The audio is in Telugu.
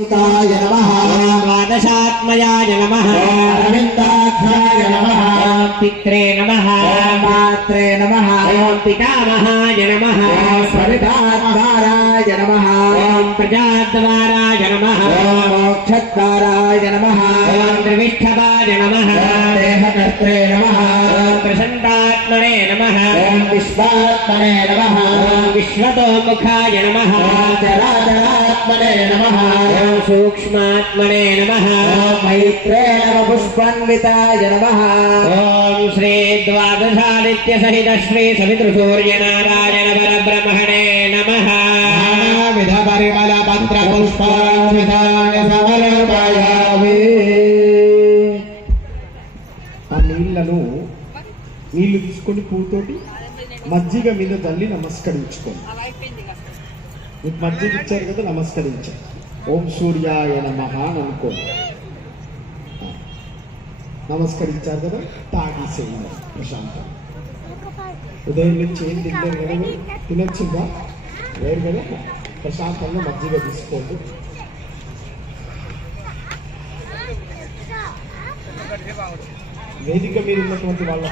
సుతాయ నమః. ద్వాదశాత్మయాయ నమ. అరవిందాక్షాయ నమః. పిత్రే నమ. మాత్రే నమః. పితామహాయ నమ. సవితాత్మారాయ నమః. ప్రజాద్వారాయ నమ. మోక్షద్వారాయ నమః. త్రివిష్ఠవాయ నమ. దేహకర్త్రే నమః. ప్రసంతాత్మనే నమ. ఓం విశ్వాత్మనే నమః. విశ్వతోముఖాయ నమ. చరాచరాత్మనే నమః సూక్ష్మాత్మనే నమ. ఓం మైత్రే నమ. నమః ఓం శ్రీ ద్వాదశాదిత్య సహిత శ్రీ సవితృసూర్యనారాయణ పరబ్రహ్మణే నమ. నానావిధ పరిమళ మంత్ర పుష్పాన్వితాయ సమర్పయామి ఆ నీళ్ళను నీళ్ళు తీసుకొని పూతోటి మజ్జిగ మీద తల్లి నమస్కరించుకోండి. మీకు మజ్జిగ ఇచ్చారు కదా నమస్కరించారు ఓం సూర్యాయ నమః అని అనుకోండి. నమస్కరించారు కదా? తాగేసేయండి. ప్రశాంతం. ఉదయం నుంచి ఏం తినలేరు కదా తినొచ్చిందా? లేరు కదా? ప్రశాంతంగా మజ్జిగ తీసుకోండి. వేదిక మీద ఉన్నటువంటి వాళ్ళ